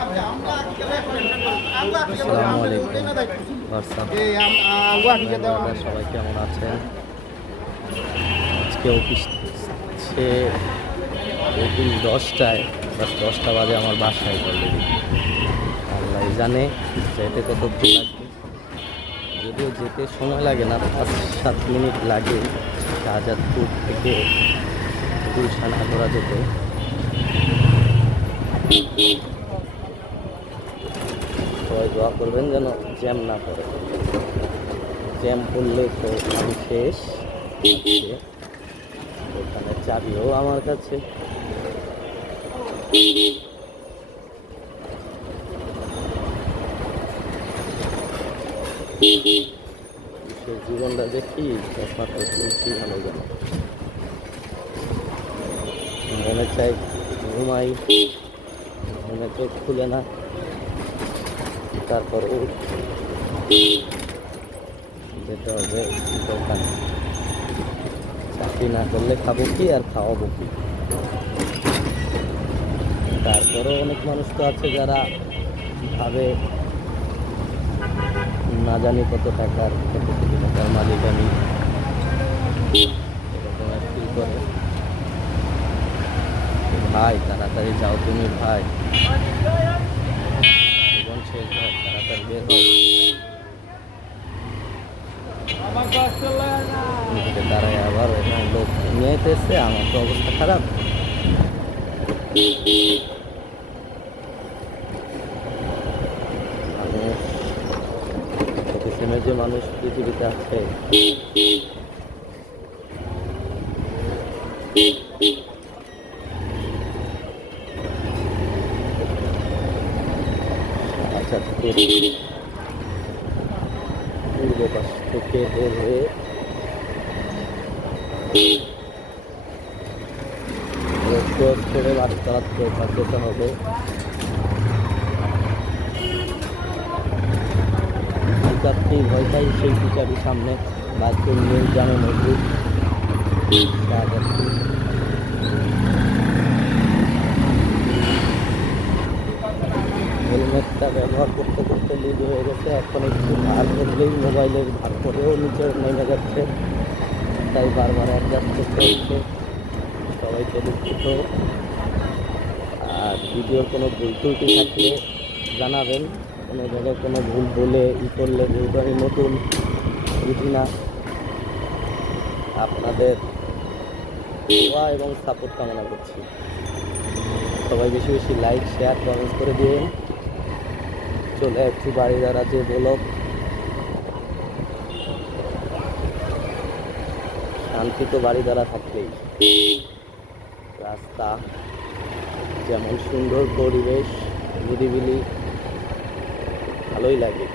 আসসালামু আলাইকুম হোয়াটসঅ্যাপ সবাই কেমন আছেন? আজকে অফিস 10টায়, 10টা বাজে আমার বাসায় অলরেডি। আল্লাহ জানে যেতে কত লাগবে। যদিও যেতে সময় লাগে না, 5-7 মিনিট লাগে শাহজাদপুর থেকে গুলশান আগ্রা যেতে। সবাই দোয়া করবেন যেন জ্যাম না করে। জ্যাম করলে তো আমি শেষ। ওখানে চাবিও আমার কাছে। জীবনটা দেখি একমাত্র তুলসী ভালো জানো। মনে চাই ঘুমাই, মনে চোখ খুলে না, তারপর যেতে হবে দোকানে। চাকরি না করলে খাবো কি আর খাওয়াবো কি? তারপরেও অনেক মানুষ তো আছে যারা ভাবে না জানি কত টাকার, কত কোটি টাকার মালিক আমি, এরকম ফিল করে। ভাই তাড়াতাড়ি যাও তুমি, ভাই জীবন শেষ ভাই, তাড়াতাড়ি বের হও। দাঁড়ায় আবার এখানে লোক নিয়ে এসেছে, আমার তো অবস্থা খারাপ। কিসিমের যে মানুষ পৃথিবীতে আছে, আচ্ছা পূর্ব পাশ থেকে বের হয়ে ক্রস করে রাস্তার যেতে হবে। যাত্রী ভয় পাই সেই বিচারি সামনে বাইকে নিয়ে জামে মসজিদ হেলমেটটা ব্যবহার করতে করতে লুজ হয়ে গেছে। এখন একটু ভার করলেই মোবাইলের ভার করেও নিচে নেমে যাচ্ছে, তাই বারবার অ্যাডজাস্ট করতে হচ্ছে। সবাইকে দুঃখিত। আর ভিডিওর কোনো ভুল ত্রুটি থাকলে জানাবেন। কোনো জায়গায় কোনো ভুল বলে করলে, যেহেতু আমি নতুন বুঝি না, আপনাদের দোয়া এবং সাপোর্ট কামনা করছি। সবাই বেশি বেশি লাইক, শেয়ার, কমেন্ট করে দিবেন। চলে যাচ্ছি বাড়িদারা যে ব্লগ। শান্তি তো বাড়িদারা থাকলেই। রাস্তা যেমন সুন্দর, পরিবেশ নিরিবিলি, ভালোই লাগে।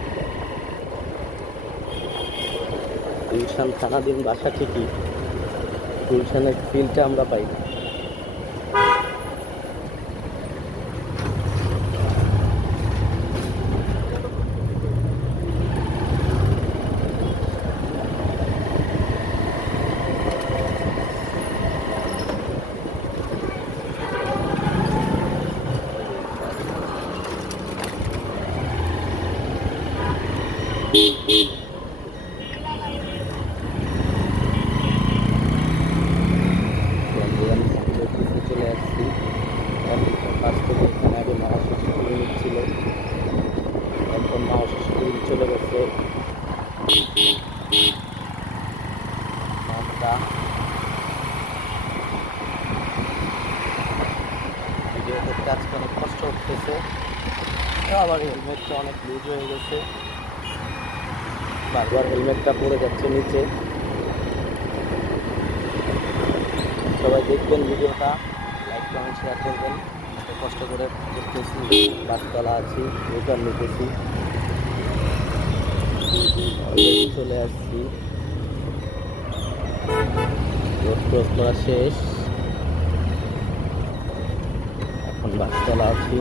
গুলশান থানাধীন বাসা ঠিকই, গুলশানের ফিলটা আমরা পাই না। চলে আসছি ফার্স্ট থেকে। এখানে আগে মহাশিশু ক্লিনিক ছিল, এখন মহাশিশু ক্লিনিক চলে গেছে। ভিডিও করতে আজকে অনেক কষ্ট হচ্ছে। আবার হেলমেটটা অনেক লুজ হয়ে গেছে, বারবার হেলমেটটা পড়ে যাচ্ছে নিচে। সবাই দেখবেন ভিডিওটা, লাইক কমেন্ট শেয়ার করবেন। কষ্ট করে করতেছি, গাছতলা আছি, রিটার্ন নিতেছি। চলে আসছি, রোড ক্রস করা শেষ, এখন বাসতলা আছি।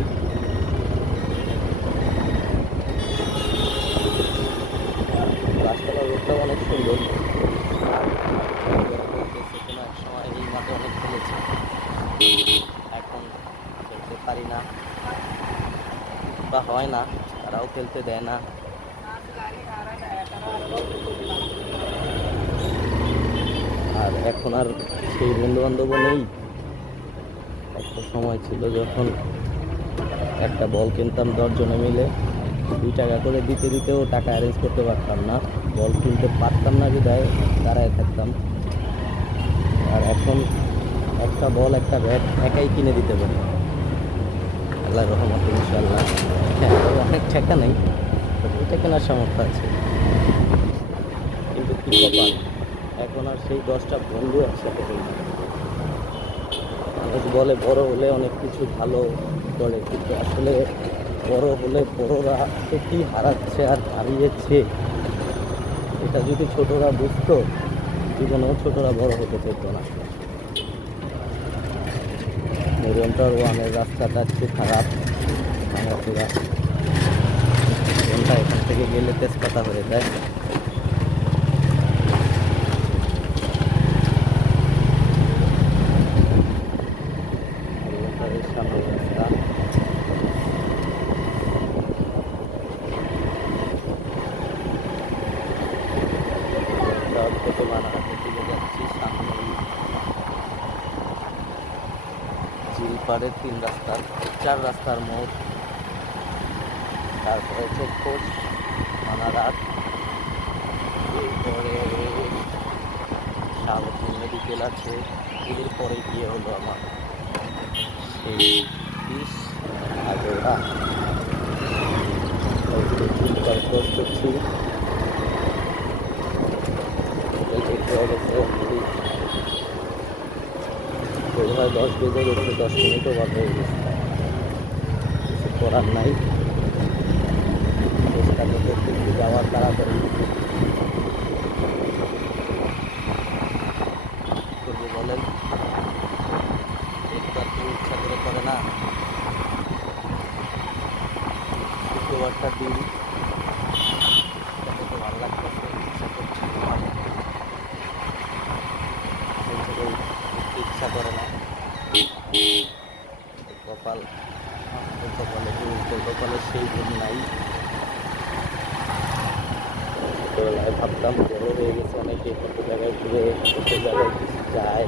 বাসতলা রোডটা অনেক সুন্দর। এক সময় এই মাঠে অনেক খেলেছি, এখন খেলতে পারি না। অতটা হয় না, তারাও খেলতে দেয় না। আর এখন আর সেই বন্ধু বান্ধবও নেই। একটা সময় ছিল যখন একটা বল কিনতাম 10 জনে মিলে, 2 টাকা করে দিতে দিতেও টাকা অ্যারেঞ্জ করতে পারতাম না, বল কিনতে পারতাম না বিদায় দাঁড়ায় থাকতাম। আর এখন একটা বল একটা ব্যাট একাই কিনে দিতে পারি, আল্লাহর রহমতে ইনশাআল্লাহ। হ্যাঁ, অনেক টাকা নেই, এটা কেনার সামর্থ্য আছে, কিন্তু কি কপাল, এখন আর সেই 10টা বন্ধু একসাথে নেই। মানুষ বলে বড় হলে অনেক কিছু ভালো করে, কিন্তু আসলে বড় হলে বড়রা তো কি হারাচ্ছে আর হারিয়েছে, এটা যদি ছোটরা বুঝতো, জীবনেও ছোটরা বড় হতে চাইতো না। মরিয়মটার ওয়ানের রাস্তাটা একটু খারাপ, ভাঙাচোরা, কোনটা এখান থেকে গেলে তেজপাতা হয়ে যায়। মরিয়মটারের সামনে রাস্তা, মানাহাটের দিকে যাচ্ছি, সামনে ঝিলপাড়ের 4 রাস্তার মোড়, তারপরে চেকপোস্ট মানারাত, এরপরে শাহবাগ মেডিকেল আছে, এরপরে গিয়ে হলো আমার সেই পিস আগোড়া। ঝিলপাড় ক্রস করছি, বোধ হয় 10 বেজে গেছে, 10 মিনিটও বাদ হয়ে গেছে, কিছু করার নাই, চেষ্টা করতে যাওয়ার তাড়াতাড়ি করবো বলেন, এটা তো ইচ্ছা করে করে না। শুক্রবারটা দিন কত ভালো লাগতেছে, ইচ্ছা করছি, ইচ্ছা করে না। কপাল, কপালে কপালে সেই গুণ নাই। ছোটবেলায় ভাবতাম বড় হয়ে গেছে অনেকে, কত জায়গায় ঘুরে, কত জায়গায় যায়,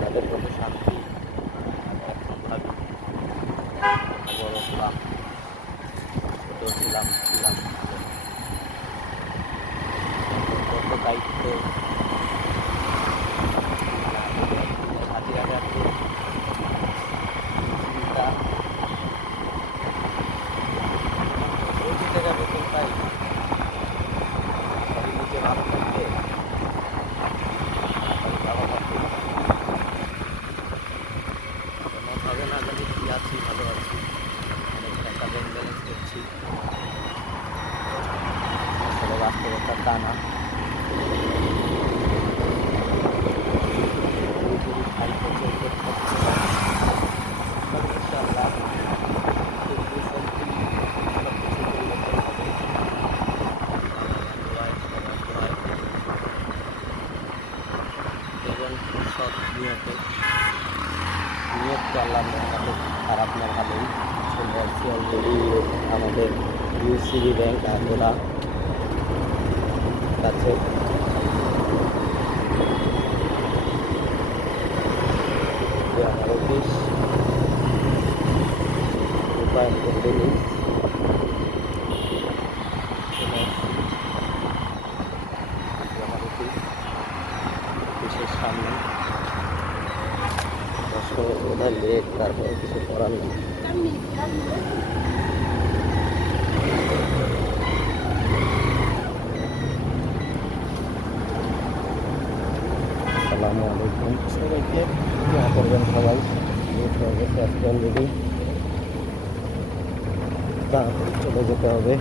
তাদের কত শান্তি। এখন ভাবি বড় হলাম, ছোট ছিলাম ছিলাম কত দায়িত্ব, হাজিরা কাটতে চিন্তা, প্রতি টাকা বেতন পাই, সবাই নিজে ভালো থাকবে, বাবা থাকবে, এমনভাবে না জানি কি আছি, ভালো আছি, অনেক টাকা ব্যাংক ব্যালেন্স করছি, আসলে বাস্তবতা তা না। ইনশাআল্লাহ সৎ নিয়তে, নিয়তটা আল্লাহর রহমতে খারাপ না ভালোই। চলে আসছি অলরেডি আমাদের ইউসিবি ব্যাংক আগোড়া কাছে। আমার অফিস রূপায়ণ করতে আমার অফিসের সামনে 10 মিনিট বোধহয় লেট, তারপরে কিছু করার নেই। আসসালামু আলাইকুম সবাইকে, দোয়া করবেন সবাই, লেট হয়ে গেছে আজকে অলরেডি, তাড়াতাড়ি চলে যেতে হবে।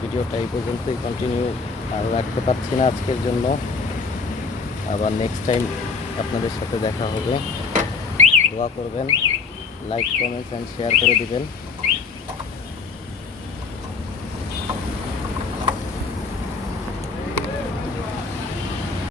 ভিডিওটা এই পর্যন্তই কন্টিনিউ আর রাখতে পারছি না আজকের জন্য, আবার নেক্সট টাইম আপনাদের সাথে দেখা হবে। দোয়া করবেন, লাইক কমেন্টস অ্যান্ড শেয়ার করে দিবেন।